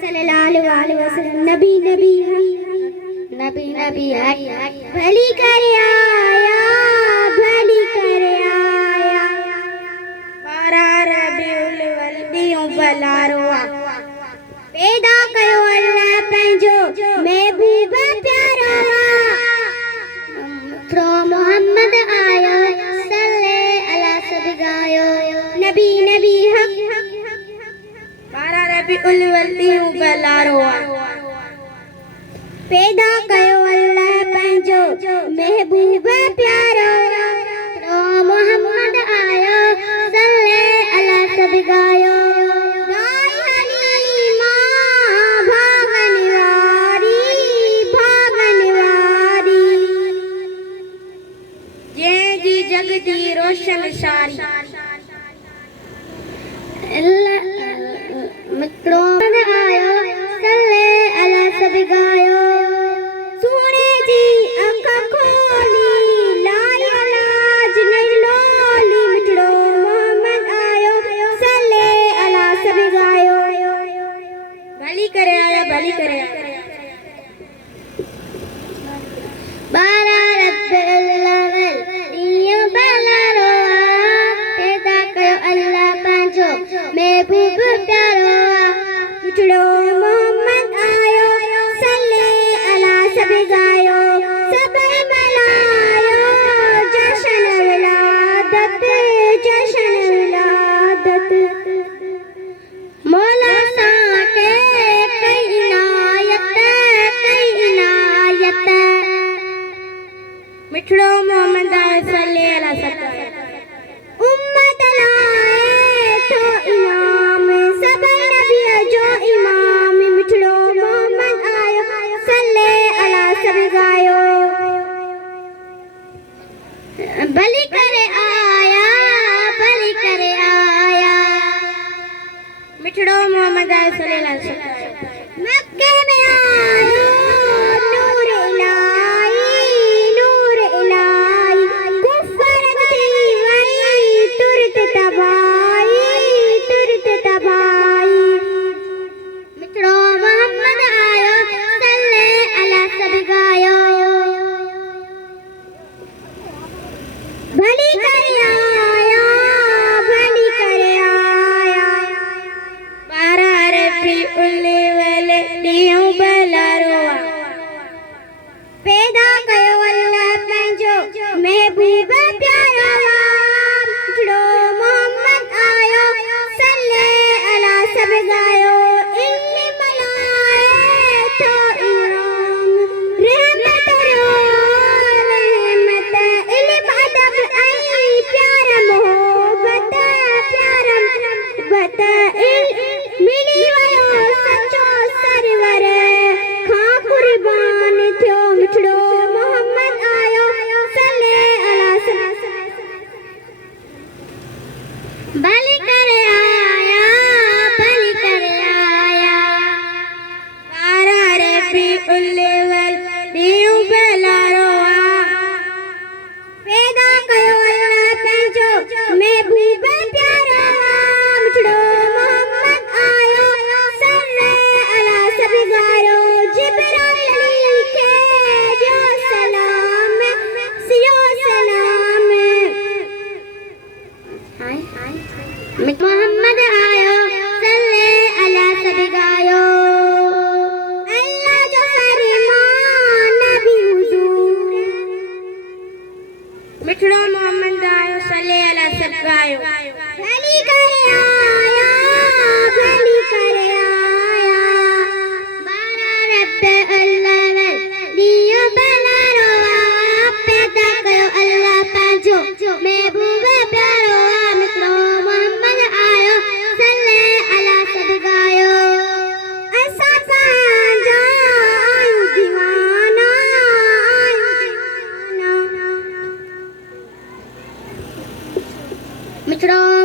सल्लल्लाहु अलैहि वसल्लम नबी नबी नबी नबी भली करे आया भली करे आया बारा रबीउल अव्वल ॾींहुं भलारो पैदा कयो अल्लाह पंहिंजो महबूब प्यारो फ्रो मोहम्मद आयो सल्ले अला सब गायो नबी नबी हक बारा रबीउल अव्वल ॾींहुं भलारो पैदा कयो अल्लाह पंहिंजो महबूब प्यारो फ्रो मोहम्मद आयो सल्ले अला सब गायो जगदी रोशन सारी मित्रों आयो सल्ले अला सब गायो सोने जी अख खोली लाई अलाज नहीं लोली मित्रों मोहम्मद आयो सल्ले अला सब गायो भली करे आया भली करे बारा रब्बुल अव्वल महबूब प्यारो मिठड़ो मोहम्मद आयो सल्ले अला सब गायो सब मलायो जश्न विलादत मौला सा के कई इनायत मिठड़ो मोहम्मद आयो सल्ले अला सब उम्मत लाए तो इमाम सब नबी जो इमाम मिठड़ो मोहम्मद आयो सल्ले अला सब गायो भली करे आया मिठड़ो मोहम्मद आयो सल्ले अला सब मक्के में आयो नूर इलाही कुफर थी वही तुरत तबाही मित्रों मोहम्मद आयो सल्ले अला सब गायो भली करे आया बारा रबीउल अव्वल ॾींहुं भलारो पैदा कयो अल्लाह पंहिंजो महबूब प्यारो मिठड़ो मोहम्मद आयो सल्ले अला सब गायो इल्म मलाए तो इमाम रहमत इल्म अदब ऐं प्यार मोहब्बत मिली वयो सचो सरवर खां कुर्बान थियो मिठड़ो मोहम्मद आयो सल्ले अला सब भली करे आया बारा रबीउल अव्वल ॾींहुं भलारो पैदा कयो अल्लाह पंहिंजो महबूब प्यारो मिठड़ो मोहम्मद आयो सल्ले अला सब गायो जिब्राइल खे ॾियो सलाम मोहम्मद आयो सल्ले अला सब गायो अल्लाह जो फरमान नबी हुजूर मिठड़ो मोहम्मद आयो सल्ले अला सब गायो भली करे आया बारा रब्बुल अव्वल ॾींहुं भलारो पैदा कयो अल्लाह पंहिंजो महबूब प्यारो मित्रों मोहम्मद आयो सल्ले अला सब गायो असां पंहिंजा आहियूं दीवाना मित्रों